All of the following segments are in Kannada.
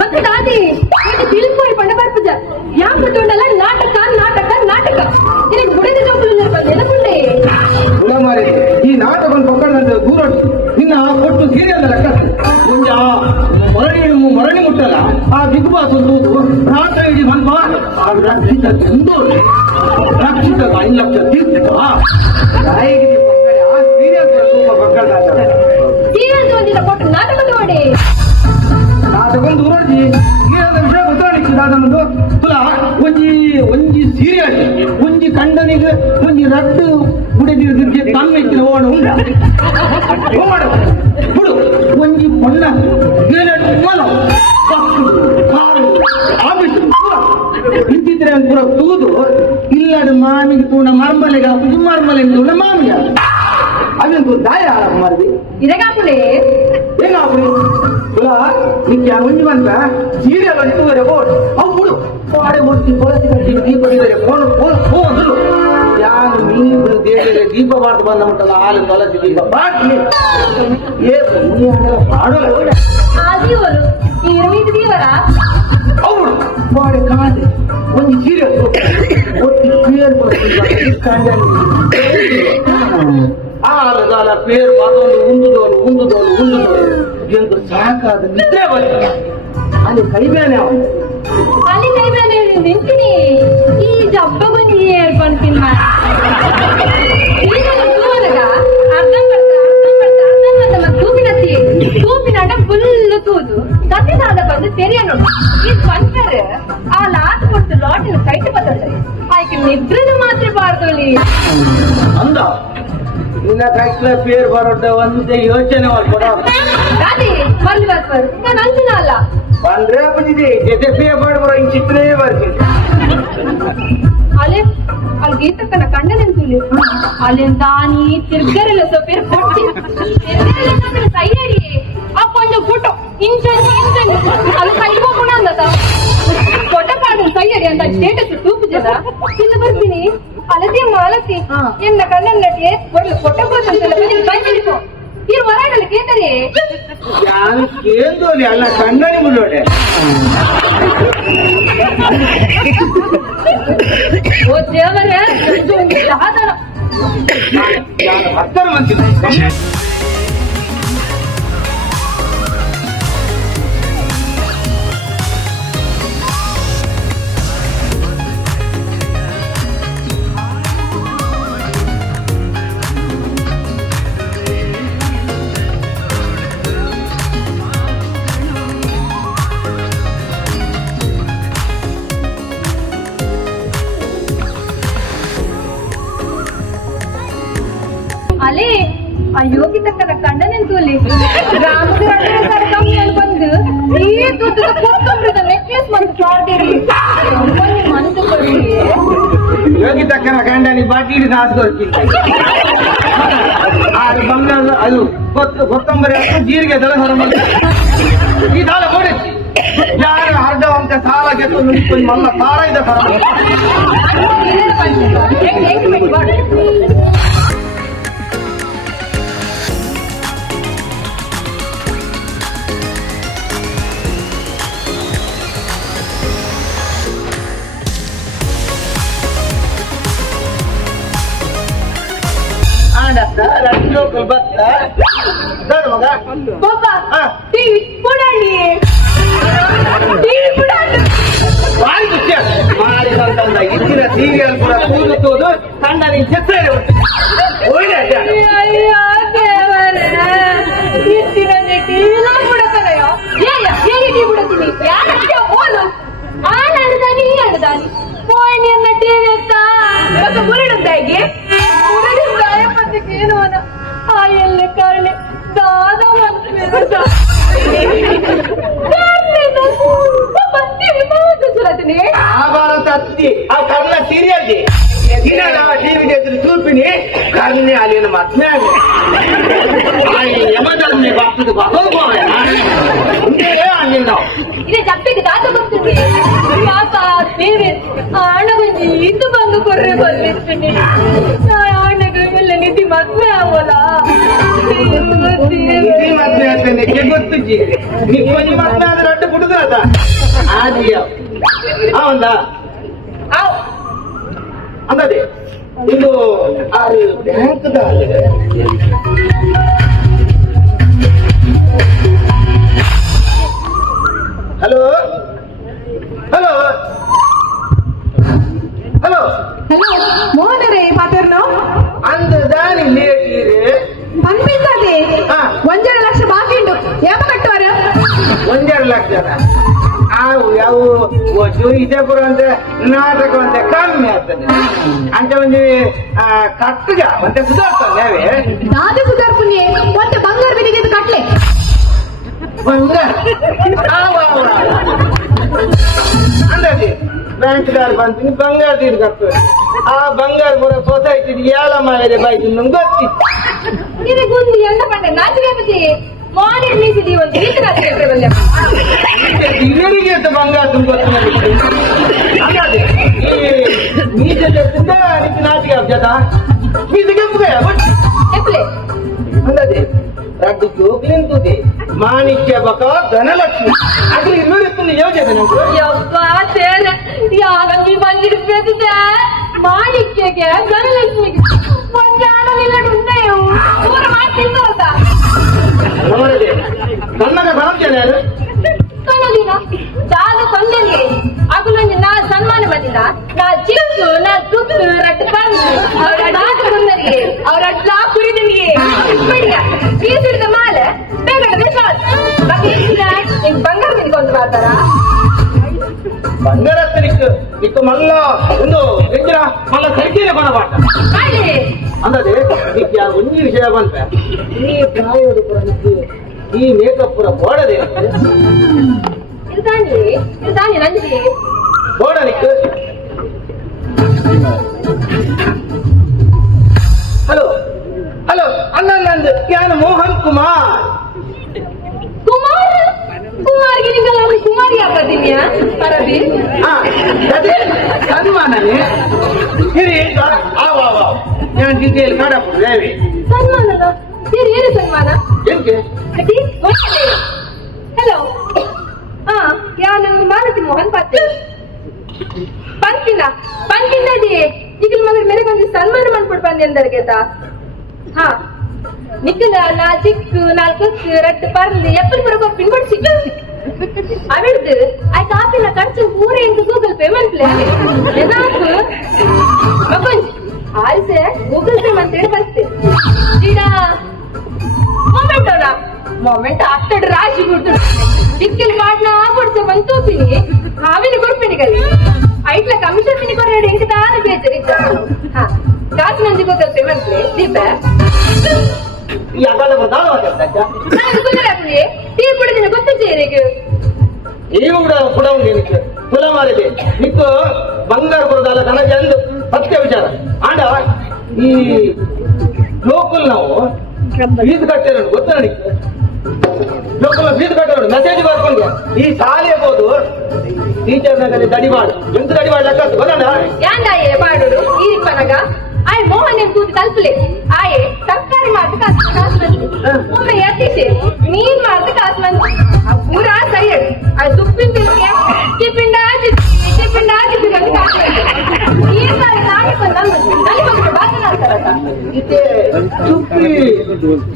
ಮತ್ತೆ ದಾದಿ ಇದು ತಿಳ್ಕೊಳ್ಳಿ ಪಂಡ ಬರ್ಪುಜ ಯಾಕೆ ಉಂಡಲ್ಲ ನಾಟಕ ನಾಟಕ ನಾಟಕ ನಿನಗೆ ಗುಡಿದ ನೆನಪುಂಡೆ ಮಾರಿ ಈ ನಾಟಕವನ್ನು ಪಕ್ಕಡದಂತೆ ದೂರ ನಿನ್ನ ಕೊಟ್ಟು ಸೀರಿಯಲ್ ಲೆಕ್ಕ ಮುಂಜ ಮರಣಿ ಮುಟ್ಟಲ್ಲ ಆ ಬಿಗ್ ಬಾಸ್ ಒಂದು ರಾಟ ಇಡೀ ಮನ್ಪ ಆ ರಕ್ಷಿತ ಎಂದು ರಕ್ಷಿತ 5 ಲಕ್ಷ ತೀರ್ಥ ಆ ಸೀರಿಯಲ್ ಪಕ್ಕಡ ಸೀರಿಯಲ್ ಒಂದಿನ ಕೊಟ್ಟು ನಾಟಕ ನೋಡಿ ನಾಟಕ ದೂರಡಿ ಏನಂತ ವಿಷಯ ಗೊತ್ತಾಗ್ಲಿಕ್ಕಿಲ್ಲ ಅದನ್ನೊಂದು ತುಲ ಒಂಜಿ ಸೀರಿಯಲ್ ಒಂಜಿ ಕಂಡನಿಗೆ ಒಂಜಿ ರಟ್ಟು ಗುಡಿದಿರ್ದಿರ್ಗೆ ತಮ್ಮೆಕ್ಕಿನ ಓಣ ಉಂಡ ಬಿಡು ಒಂಜಿ ಪೊಣ್ಣ ಏನಾಡು ಮೂಲ ಬಸ್ಸು ಕಾರು ಆಫೀಸು ಇಂತಿದ್ರೆ ಪೂರ ತೂದು ಇಲ್ಲದ ಮಾಮಿಗೆ ತೂಣ ಮರ್ಮಲೆಗ ಮರ್ಮಲೆ ತೂಣ ಮಾಮಿಯ ಅದೊಂದು ದಾಯ ಆರಂಭ ಮಾಡಿದ್ವಿ ಇರಗಾಪುಡೆ ಏನಾಪುಡಿ ತುಲ ನಿಕ್ಕೆ ಒಂಜಿ ಬಂದ ಸೀರಿಯಲ್ ಅಂತೂವರೆ ಬೋರ್ಡ್ ಅವು ಬಿಡು ಪಾಡೆ ಮೂರ್ತಿ ತುಳಸಿ ಕಟ್ಟಿ ದೀಪ ಇದ್ದಾರೆ ಹೋದಲು ಯಾರು ನೀರು ದೇವರಿಗೆ ದೀಪ ಮಾಡ್ತು ಬಂದ ಮುಟ್ಟಲ್ಲ ಹಾಲು ತುಳಸಿ ದೀಪ ಬಾಟ್ಲಿ ಹಾಡೋಲ್ಲ ಆದಿವಳು ಈ ರವೀಂದ್ರ ದೇವರ ಅವಳು ಪಾಡೆ ಕಾದೆ ಒಂದು ಸೀರಿಯಲ್ ಒಟ್ಟು ಪೇರ್ ಆಲಗಾಲ ಪೇರು ಬಾದೋಳು ಉಂದುದೋಳು ಎಂದು ಸಾಕಾದ ನಿದ್ರೆ ಬರ್ತದೆ ಅಲ್ಲಿ ಕೈಬೇನೆ ಅವನು ಅಲ್ಲಿ ಕೈಬೇನೆ ನಿಂತೀನಿ ಈ ಜಬ್ಬಗೊಂದು ಏರ್ಕೊಂಡ್ತೀನಿ ತೂಪಿನಾಟ ಫುಲ್ ತೂದು ಕತ್ತಿದಾದ ಬಂದು ತೆರಿಯ ನೋಡು ಈ ಬಂಕರ್ ಆ ಲಾಟ್ ಕೊಟ್ಟು ಲಾಟಿನ ಕೈಟ್ ಬರ್ತದೆ ಆಯ್ಕೆ ನಿದ್ರದು ಮಾತ್ರ ಬಾರ್ದೋಲಿ ಅಂದ ನಿನ್ನ ಕೈಟ್ಲ ಪೇರು ಬರೋಟ ಒಂದೇ ಯೋಚನೆ ಮಾಡ್ಕೊಡ ಗಾದಿ ಬರ್ಲಿ ಬರ್ಬರ್ ನಾನು ಅಂಜನ ಅಲ್ಲ ಬಂದ್ರೆ ಬಂದಿದೆ ಜೊತೆ ಪೇ ಮಾಡ್ಬರೋ ಇನ್ ಚಿತ್ರೇ ಬರ್ತೀನಿ ಅಲೆ ಅಲ್ಲಿ ಗೀತಕ್ಕನ ಕಂಡ ನೆನ್ಸುಲಿ ಅಲ್ಲಿ ದಾನಿ ತಿರ್ಗರೆಲ್ಲ ಸೊಪ್ಪೇರು ಕೊಟ್ಟಿ ತಿರ್ಗರೆಲ್ಲ ಸೊಪ್ಪೇರು ಸೈಯಡಿ ಆ ಕೊಂಚ ಫೋಟೋ ಇಂಚಂಚು ಅಲ್ಲಿ ಕೈಗೋಣ ಅಂದದ ಫೋಟೋ ಪಾಡ್ದು ಸೈಯಡಿ ಅಂತ ಸ್ಟೇಟಸ್ ತೂಪು ಜನ ಇಲ್ಲಿ ಬರ್ತೀನಿ ಅಲತಿ ಮಾಲತಿ ಎನ್ನ ಕಣ್ಣನ್ ನಟಿಯೇ ಒಳ್ಳೆ ಫೋಟೋ ಬಂದಂತೆಲ್ಲ ಕೈ ಹಿಡಿಕೋ ಈ ಹೊರಗಡೆ ಕೇಂದ್ರೇ ಯಾರು ಕೇಂದ್ರಲ್ಲಿ ಅಲ್ಲ ಕಣ್ಣನಿ ಮುಳ್ಳೋಡೆ ಓ ದೇವರ ಇದು ಒಂದು ಸಾಧನ ಹತ್ತರ ಮಂದಿ ಅಲೆ ಆ ಯೋಗಿತಕ್ಕನ ಕಂಡನೆಂತೂಲಿ ರಾಮದು ಬಂದು ಈ ತುತ್ತದ ಕೊತ್ತಂಬರದ ನೆಕ್ಲೆಸ್ ಬಂದು ಪ್ರಾಡೇರಿ ಮನಸ್ಸು ಕೊಡಿ ಯೋಗಿ ತಕ್ಕನ ಗಂಡನಿ ಬಾಟಿಲಿ ಹಾಸ್ಕೊಳ್ತೀನಿ ಅದು ಬಂಗಾಳ ಅದು ಕೊತ್ತಂಬರಿ ಜೀರಿಗೆ ದಳ ಹೊರ ಈ ದಾಳ ಕೊಡಿಸಿ ಯಾರು ಅರ್ಧ ಅಂಕ ಸಾಲ ಗೆದ್ದು ನಿಂತ್ಕೊಂಡು ಮಲ್ಲ ಸಾಲ ಇದೆ ಇಚ್ಚಿನ ಸೀರಿಯಲ್ ಕೂಡ ಕೂಗುತ್ತೋದು ಸಣ್ಣ ನೀನ್ ಚೆತ್ತೇನೆ ಒಳ್ಳೆ ಕಾರಣ ದಾದಾ ಭಾರತ ಅತ್ತಿ ಆ ಕರ್ಣ ಸೀರಿಯಲ್ ಟಿವಿ ಎದುರು ತೂಪಿನಿ ಕರ್ಣೆ ಅಲ್ಲಿನ ಮತ್ತೆ ಯಮಧರ್ಮಿ ಬಾಪದ ಅಲ್ಲಿಂದ ಇದೇ ಜಪ್ಪಿಗೆ ದಾದ ಬರ್ತೀನಿ ಪಾಪ ದೇವಿ ಹಣ ಬಂದು ಇದು ಬಂದು ಕೊರ್ರೆ ಬಂದಿರ್ತೀನಿ ಹಣಗ ಎಲ್ಲ ನಿಧಿ ಮದ್ವೆ ಆಗೋಲ್ಲ ಮದ್ವೆ ಆಗ್ತೇನೆ ಗೊತ್ತ ತುಜ್ಜಿ ನಿಕ್ಕೊಂಜಿ ಮತ್ತೆ ಅಂದ್ರೆ ಅಡ್ಡು ಕುಡುದ್ರತ ಆದಿಯ ಒಂದ ಅಂದದೆ ಇದು bank hello hello hello hello ಮೋಹನರೇ ಪಾತೆರ್ನೋ ಅಂದ ದಾನಿ ಲೇಟ್ ಇದೆ ಪಂಪಿಸದೆ ಹಾ. 1.5 ಲಕ್ಷ ಬಾಕಿ ಉಂಟು ಯಾಪ ಕಟ್ಟುವರು 1.5 ಲಕ್ಷ ಯಾವ ವಿಜಯಪುರ ಅಂತ ನಾಟಕ ಅಂತ ಕಮ್ಮಿ ಆಗ್ತದೆ ಅಂತ ಒಂದು ಕಟ್ಟುಗ ಮತ್ತೆ ಸುಧಾರ್ತಾನೆ ನಾವೇ ದಾದಿ ಸುಧಾರ್ ಪುಣ್ಯ ಮತ್ತೆ ಬಂಗಾರ ಬೆಲೆಗೆ ಕಟ್ಲೆ ಬಂಗಾರ ಅಂದದಿ ಬ್ಯಾಂಕ್ದಾರ್ ಬಂತೀನಿ ಬಂಗಾರ ತೀರ್ ಕಟ್ತದೆ ಆ ಬಂಗಾರ ಪುರ ಸೊಸೈಟಿ ಏಳ ಮಾಡಿದೆ ಬಾಯ್ತು ನಮ್ಗೆ ಗೊತ್ತಿತ್ತು ನಿನಗೊಂದು ಎಂಡ ಕಂಡೆ ನಾಚಿಕೆ ಬತ್ತಿ ಮಾರ್ನಿಂಗ್ ಮೀಸಿದಿ ಒಂದು ರೀತಿ ನಾಚಿಕೆ ಬಂದೆ ಇವರಿಗೆ ಅಂತ ಬಂಗಾರ ತುಂಬ ಅಂದದಿ ಈ ಜೊತೆ ನಾಚಿಕೆ ಆಗ್ತದ ಮೀಸಿಗೆ ಎಪ್ಲೆ ಅಂದದಿ ರಡ್ಡು ಜೋಗ್ಲಿಂತುದೆ ಮಾಣಿಕ್ಯ ಬಕ ಧನಲಕ್ಷ್ಮಿ ಅದ್ರ ಇನ್ನೂರಿತ್ತು ಯೋಜನೆ ನಮ್ಗೆ ಯಪ್ಪ ಸೇನೆ ಯಾರಂಗಿ ಬಂದಿರ್ಬೇಕಿದೆ ಮಾಣಿಕ್ಯಗೆ ಧನಲಕ್ಷ್ಮಿಗೆ ಒಂದಾಣ ನಿಲ್ಲಡುಂಡೆಯು ಪೂರ ಮಾಡ್ತಿದ್ದ ನೋಡಿದೆ ಕನ್ನಡ ಬರೋಜನ ಯಾರು ಕನ್ನಡಿನ ದಾದ ಕೊಂದಲಿ ಅಗುಲೊಂದು ನಾ ಸನ್ಮಾನ ಬಂದಿಲ್ಲ ನಾ ಚಿಕ್ಕು ನಾ ತುಕ್ಕು ರಟ್ಟು ಬಂದು ಅವ್ರ ದಾದ ಕೊಂದರಿಗೆ ಅವ್ರ ಅಡ್ಲಾ ಕುರಿದನಿಗೆ ಬಿಡಿಯ ಬೀಸಿಡಿದ ಮಾಲೆ ಬೇಗಡೆ ಸಾಲ್ ನಿಂಗೆ ಬಂಗಾರ ಬಿಡ್ಕೊಂಡು ಬರ್ತಾರ ಬಂಗಾರ ನಿಕ್ಕು ಮಲ್ಲ ಒಂದು ಹೆಚ್ಚಿನ ಮಲ್ಲ ಸಂಖ್ಯೆಯ ಬರಬಾಟ ಹಾಗೆ ಅಂದದೆ ನಿಕ್ಕೆ ಒಂದು ವಿಷಯ ಬಂತ ಈ ಪ್ರಾಯದ ಪುರ ನಿಕ್ಕೆ ಈ ಮೇಕಪ್ ಪುರ ಬೋಡದೆ ಇರ್ದಾನಿ ನಂಜಿ ಬೋಡ ನಿಕ್ಕೆ ಹಲೋ ಹಲೋ ಅಣ್ಣ ನಂದು ನಾನು ಮೋಹನ್ ಕುಮಾರ್ ಕುಮಾರ್ಗೆ ನಿಂಗಲ್ಲ ಕುಮಾರಿ ಹಾಕದಿನ್ಯಾ ಪರದಿ ಅದೇ ಸನ್ಮಾನನೇ ಹಿರಿ ನಾನು ಜಿಲ್ಲೆಯಲ್ಲಿ ಕಾಡಪ್ಪ ಸನ್ಮಾನದ ಏನು ಸನ್ಮಾನ ಎಂಕೆ ಹಲೋ ಯಾನು ಮಾಲತಿ ಮೋಹನ್ ಪಾಟೀಲ್ ಪಂಕಿಂದದಿ ಈಗ ಮಗ ಮೇರೆಗೊಂದು ಸನ್ಮಾನ ಮಾಡ್ಕೊಡ್ ಬಂದೆ ಅಂದರ್ಗೆತ ಹಾ ನಿಖಿಲ ನಾ ಚಿಕ್ಕು ನಾಲ್ಕು ರಟ್ಟು ಪರ್ಲಿ ಎಪ್ಪಲ್ ಬರೋಕೆ ಪಿನ್ಕೋಡ್ ಸಿಕ್ಕ ಅವಿಡ್ದು ಆಯ್ತು ಕಾಪಿನ ಖರ್ಚು ಪೂರ ಇಂದು ಗೂಗಲ್ ಪೇ ಮಾಡ್ಲೆ ಏನಾಕು ಮಗೊಂಜ್ ಆಯ್ಸೆ ಗೂಗಲ್ ಪೇ ಮಂತೇಳಿ ಬರ್ತೆ ಈಗ ಮೊಮೆಂಟ್ ಅಷ್ಟಡ್ ರಾಶಿ ಬಿಡ್ತು ಡಿಕ್ಕಿಲ್ ಕಾಡ್ನ ಕೊಡ್ಸೆ ಬಂದು ತೂಪಿನಿ ಹಾವಿನ ಕೊಡ್ಪಿನಿ ಕಲಿ ಐಟ್ಲ ಕಮಿಷನ್ ಪಿನಿ ಕೊರಡೆ ಹಿಂಗೆ ತಾನು ಬೇಜಾರಿದ್ದ ಹಾ ಕಾಸು ಮಂದಿ ಗೂಗಲ್ ಪೇ ಮಾಡ್ಲೆ ದೀಪ ಟೀ ಕುಡಿದಿನ ಗೊತ್ತಿದ್ದೆ ಈಗ ನೀವು ಕೂಡ ನಿನಕ್ಕೆ ಕುಲ ಮಾಡಿದೆ ನಿಕ್ಕು ಬಂಗಾರ ಬರೋದಲ್ಲ ನನಗೆ ಅಂದು ಸತ್ಯ ವಿಚಾರ ಆಂಡ ಈ ಲೋಕಲ್ ನಾವು ಫೀಸ್ ಕಟ್ಟೆ ಗೊತ್ತ ನನಗೆ ಲೋಕಲ್ ಫೀಸ್ ಕಟ್ಟೆ ಮೆಸೇಜ್ ಬರ್ಕೊಂಡೆ ಈ ಶಾಲೆ ಹೋದು ಟೀಚರ್ ನಗರಿ ದಡಿ ಮಾಡು ಎಂತ ದಡಿ ಮಾಡಿ ಲೆಕ್ಕ ಗೊತ್ತಣ್ಣ ಯಾಂದಾಯೆ ಬಾಡುಡು ಈ ಪನಗ ಆಯ್ ಮೋಹನ್ ಎಂ ಕೂತು ಕಲ್ಪಲೆ ಆಯೆ ಸರ್ಕಾರಿ ಮಾತು ಕಾಸು ಒಮ್ಮೆ ಯತೀಶೆ ನೀನ್ ಮಾತು ಕಾಸು ಮಂದಿ ಪೂರ ಸೈಯಡ್ ಆ ತುಪ್ಪಿನ ತಿಂಡಿಗೆ ಚಿಪ್ಪಿಂಡ ಚಿಪ್ಪಿಂಡ ಅಂತ ಕಾಸು ಈ ಸಾರಿ ನಾಳೆ ಬಂದು ನನಗೆ ಬಂದು ಮಾತನಾಡ್ತಾರಲ್ಲ ಇತ್ತೆ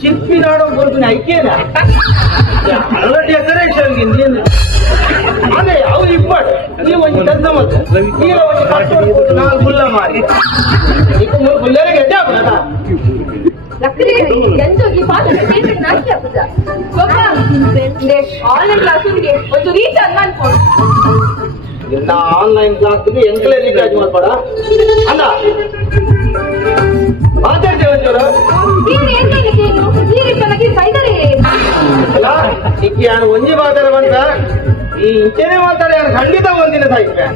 ಚಿಪ್ಪಿ ನಾಡೋ ಬರ್ತೀನಿ ಐಕ್ಯನ ಡೆಕೋರೇಷನ್ ಏನು ಅದೇ ಅವ್ರು ಇಪ್ಪಟ್ಟು ನೀವು ಒಂದು ಕೆಲಸ ಮತ್ತೆ ಈಗ ಒಂದು ಕಟ್ಟೋದು ನಾನು ಗುಲ್ಲ ಮಾಡಿ ಈಗ ಗುಲ್ಲರಿಗೆ ಎಡ್ಡೆ ಆಗ್ಬಿಡದ ಲಕ್ಕಡಿ ಎಂತೋ ಈ ಪಾತ್ರ ನಾಕಿ ಆಗ್ತದ ಆನ್ಲೈನ್ ಕ್ಲಾಸಿಗೆ ಒಂದು ರೀಚಾರ್ಜ್ ಮಾಡ್ಕೊಂಡು ಎಲ್ಲ ಆನ್ಲೈನ್ ಕ್ಲಾಸ್ಗೆ ಎಂಕಲೇ ರೀಚಾರ್ಜ್ ಮಾಡ್ಬೇಡ ಅಲ್ಲ ಮಾತಾಡ್ತೇವೆ ಒಂಚೂರು ನೀನು ಏನ್ ಮಾಡಿದ್ದೀರಿ ಈ ರೀತಿ ಫೈದರೇ ಅಲ್ಲ ಈಗ ನಾನು ಒಂಜಿ ಮಾತಾಡ ಬಂದ ಈ ಇಂಚೆನೆ ಮಾತಾಡಿ ನಾನು ಖಂಡಿತ ಒಂದಿನ ಸಾಯ್ತೆ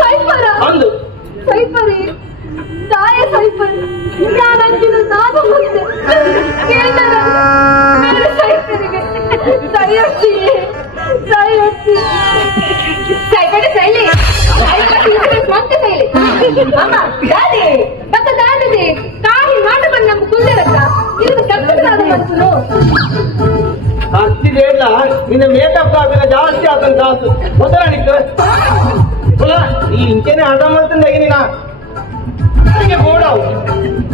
ಸೈಫರ ಅಂದು ಸೈಫರಿ ತಾಯ ಸೈಫರಿ ನಾನು ಅಂಚಿನ ನಾನು ಬಂದೆ ಕೇಳ್ತಾರ ಮೇಲೆ ಸೈಫರಿಗೆ ಸೈಯೊತ್ತಿ ಸೈಫಡೆ ಸೈಲಿ ಮತ್ತೆ ಸೈಲಿ ಅಮ್ಮ ದಾದಿ ಬಕ್ಕ ದಾದದೆ ಕಾಹಿ ಮಾಟ ಬಂದು ನಮ್ಮ ಕುಂದರಕ್ಕ ಇದು ಕಪ್ಪದಾದ ಮನ್ಸುನು ಹತ್ತಿರ ಕಾಪಿನ ಜಾಸ್ತಿ ಆತನ ಕಾಸು ಗೊತ್ತಾ ನಿಕ್ಕು ಈ ಇಂಚೆನೆ ಹಠ ಮಾಡ್ತಂದಾಗಿ ನೀನ ಬೋಡಾವು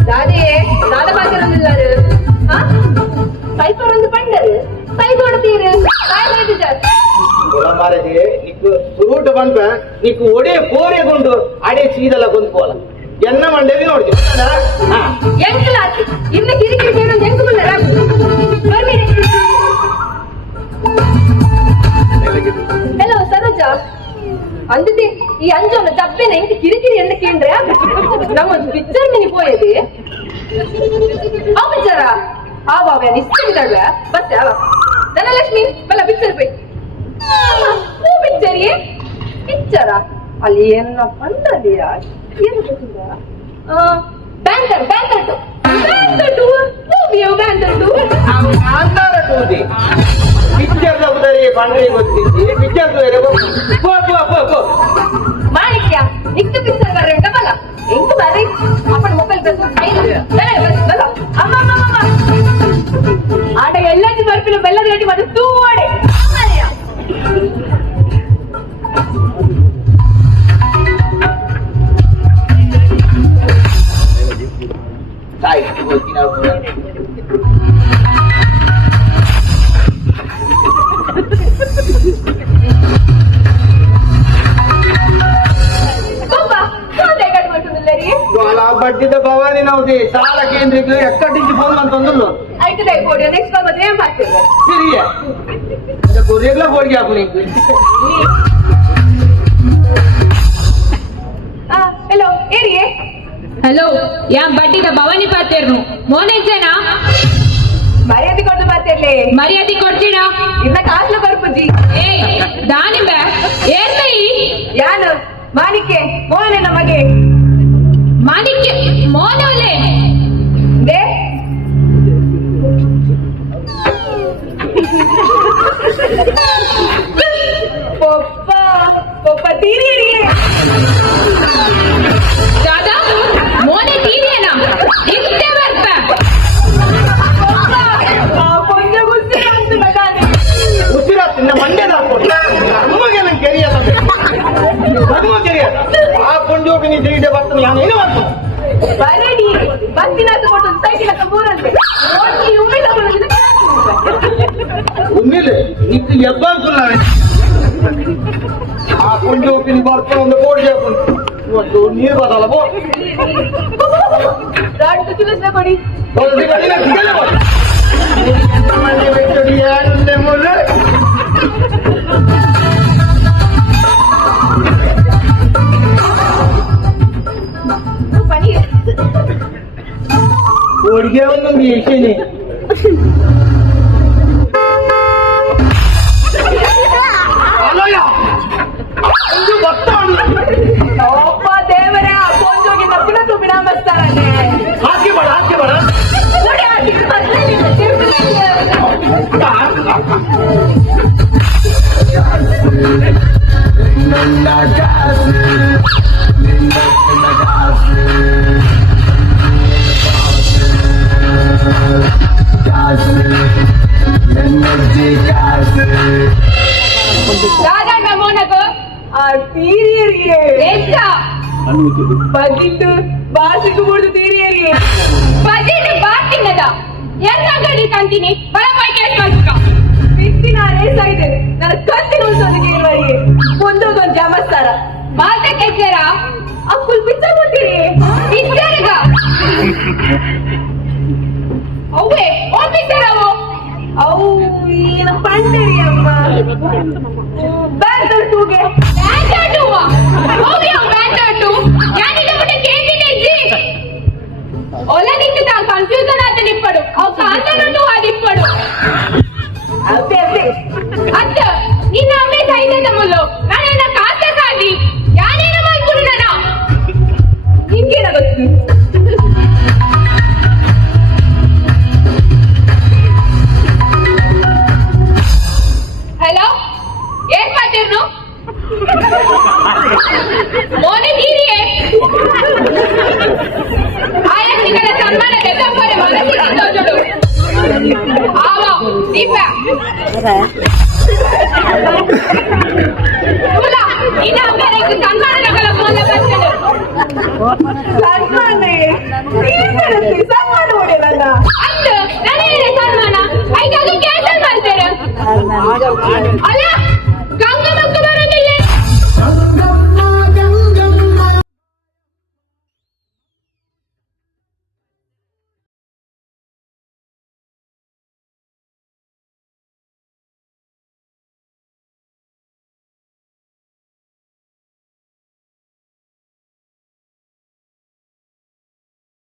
దాదే దాద బాగరుందిల్లారు సైతోరందు పండరు సైతోడ తీరు కాయలేదు జర్ ಮಾರದೆ ನಿಕ್ಕು ಸುರೂಟ ಬಂದ ನಿಕ್ಕು ಒಡೆ ಕೋರೆಗೊಂಡು ಅಡೆ ಸೀದಲ್ಲ ಕೊಂದ್ಕೋಲ ಎನ್ನ ಮಂಡೇವಿ ನೋಡಿ ಎಂಕಲ ಇನ್ನ ಕಿರಿಕಿರಿ ಏನು ಎಂಕು ಬಂದರ ಬರ್ಮಿ ಹಲೋ ಸರೋಜಾ ಅಂದಿದ್ದೆ ಈ ಅಂಜೋನ ಜಪ್ಪೆನ ಎಂಕ್ ಕಿರಿಕಿರಿ ಎನ್ನ ಕೇಂದ್ರ ನಮ್ಮ ಪಿಕ್ಚರ್ ಮಿನಿ ಪೋಯದಿ ಆ ಪಿಕ್ಚರ ಆ ಬಾವ್ಯ ನಿಶ್ಚಿತ ಬಸ್ ಧನಲಕ್ಷ್ಮಿ ಬಲ್ಲ ಪಿಕ್ಚರ್ ಪೈ ಪಿಕ್ಚರ್ ಪಿಕ್ಚರ ಅಲ್ಲಿ ಏನ ಬಂದದಿಯಾ ಏನು ಗೊತ್ತಿಲ್ಲ ಬ್ಯಾಂಕರ್ ಟು ಮೂವಿಯೋ ಬ್ಯಾಂಕರ್ ಟು ಅಂತಾರ ಟೂದಿ ಪಿಕ್ಚರ್ ಉದರಿ ಬಂದ್ರೆ ಗೊತ್ತಿದ್ದಿ ಪಿಕ್ಚರ್ ಪೋ ಮಾಣಿಕ್ಯ ನಿಕ್ಕು ಪಿಕ್ಚರ್ ಬರ್ರೆ ಬಲ್ಲ ಎಂಕು ಬರ್ರಿ ಅಪ್ಪನ ಮೊಬೈಲ್ ಬೇಕು ಬಲ್ಲ ಅಮ್ಮ ಆಟ ಎಲ್ಲದಿ ಬರ್ಪಿನ ಬೆಲ್ಲದ ರೆಡಿ ಮಾಡಿ ತೂವಾಡೆ ಬಡ್ಡಿದ ಭವಾನಿ ನಾವುದೇ ಸಾಲ ಕೇಂದ್ರಕ್ಕೆ ಎಕ್ಕಟ್ಟಿಂಚು ಫೋನ್ ಅಂತಂದ್ರು ಆಯ್ತದೆ ಕೊಡಿ ನೆಕ್ಸ್ಟ್ ಮದುವೆ ಮಾಡ್ತೇವೆ ಸಿರಿಯ ರೆಗ್ಯುಲರ್ ಬೋರ್ಡ್ಗೆ ಹಾಕು ನಿಂಗೆ ಹಲೋ ಏರಿಯೇ ಹಲೋ ಯಾ ಬಡ್ಡಿದ ಭವಾನಿ ಪಾತೇರ್ನು ಮೋನೆಂಚೇನಾ ಮರ್ಯಾದೆ ಕೊಟ್ಟು ಮಾತಿರ್ಲಿ ಮರ್ಯಾದೆ ಕೊಡ್ತೀರಾ ಇನ್ನ ಕಾಸ್ಲ ಬರ್ಪುಜಿ ಏ ದಾನಿಂಬೆ ಏರ್ಮೈ ಯಾನು ಮಾಣಿಕೆ ಮೋಹನೆ ನಮಗೆ ಮಾಣಿಕ್ಯ ಮೋನೋಲೆ ದೇ ಪೊಪ್ಪ ತೀರಿ ದಾದಾ ಮೋನೆ ತೀರಿಯೇನಾ ಇಷ್ಟೇ ಬರ್ತ ಕೊಂಚ ಗುಸ್ತಿ ಅಂತ ಮಗಾನೆ ಉಸಿರಾತ್ ನಿನ್ನ ಮಂಡ್ಯದ ಹಾಕೊಂಡು ನಮಗೆ ನಂಗೆ ಕೆರಿಯದ ನಮಗೆ ಕೆರಿಯದ ಆ ಕೊಂಡೋಗಿ ನೀ ಜೀವಿತ ಬರ್ತಾನೆ ನಾನು ಏನು ಮಾಡ್ತಾನೆ ಬರಡಿ ಬಸ್ಸಿನ ಕೊಟ್ಟು ಸೈಕಿನ ಮೂರಂತೆ ಉಮ್ಮಿಲೆ ನಿಕ್ಕು ಎಬ್ಬಾಂಕುಲ್ಲ ಆ ಕೊಂಡೋಗಿ ಬರ್ತಾನೆ ಒಂದು ಕೋಡಿ ಹಾಕೊಂಡು ಇವತ್ತು ನೀರು ಬದಲ್ಲ ಬೋ ದೊಡ್ಡ ಚಿಕಿತ್ಸೆ ಕೊಡಿ ಹೊರಡಿ ಗಡಿನ ಸಿಗಲ್ಲ ಬೋ ಮಂಡ್ಯ ಬೆಟ್ಟಡಿ ಯಾರನ್ನೇ ಮುರ್ರೆ ಪನಿ ಕೋಡಿಗೆ ಒಂದೊಂದು ಏಷೇನೆ ಅಲಯ ಇದು ಬರ್ತಾವಲ್ಲ ಒಬ್ಬ ದೇವರೇ ಆ ಕೊಂಚೋಗಿ ನಪ್ಪಿನ ತುಬಿನ ಬರ್ತಾರನೆ ಹಾಕಿ ಬೇಡ ದಾದಾ ಮೋನಗ ಆ ತೀರಿಯರಿಗೆ ಎಷ್ಟ ಬಜಿಟ್ಟು ಬಾಸಿಗೆ ಮುಡಿದು ತೀರಿಯರಿಗೆ ಬಜೆಟ್ ಬಾತಿಂಗದ ಎಲ್ಲ ಗಡಿ ಕಂತೀನಿ ಬರಪಾಯಿ ಕೇಸ್ ಮಾಡ್ಕ ಬಿತ್ತಿನ ರೇಸ ಇದೆ ನನ್ನ ಕತ್ತಿನ ಒಂದು ಕೇಳುವರಿಗೆ ಒಂದೊಂದು ಜಮಸ್ತಾರ ಮಾತೆ ಕೆಚ್ಚರ ಅಕ್ಕುಲ್ ಪಿಚ್ಚ ಕೊಟ್ಟಿರಿ ಪಿಚ್ಚರ್ಗ ಅವೇ ಓ ಪಿಚ್ಚರ್ ಅವು ಅವು ಏನ ಪಂಡರಿ ಅಮ್ಮ ಬ್ಯಾಂಕರ್ ಟೂಗೆ ಬ್ಯಾಂಟು ಹೋಗಿಯೋ ಬ್ಯಾಂಟು ಯಾನಿಗೆ ಬಿಟ್ಟು ಕೇಳಿದ್ದೀನಿ ಒಲ ನಿಂತ ಕನ್ಫ್ಯೂಷನ್ ಆತ ನಿಪ್ಪಡು ಅವು ಕಾಂತನೂ ಆದಿಪ್ಪಡು ಅದೇ ಅತ್ತ ನಿನ್ನ ಅಮ್ಮೆ ಸೈನ್ಯದ ಮುಲ್ಲು ನನ್ನ ಕಾಸ ಕಾದಿ ಯಾನೇನ ಮಾಡ್ಕೊಡು ನನ್ನ ನಿಂಗೇನ ಗೊತ್ತು ಹಲೋ ಏನ್ ಮಾಡ್ತಿರ್ನು ಮೋನೆ ತೀರಿಯೇ ಆಯತ್ತಿಗಳ ಸನ್ಮಾನ ಬೆದಪ್ಪರೆ ಮನಸ್ಸಿಗೆ ತೋಜಡು ಆವ ದೀಪ ಸನ್ಮಾನ ಹೊಡೆಯಲ್ಲ ಅಂದು ನನಗೆ ಸನ್ಮಾನ ಐದಾಗ ಕ್ಯಾನ್ಸಲ್ ಮಾಡ್ತಾರೆ ಅಲ್ಲ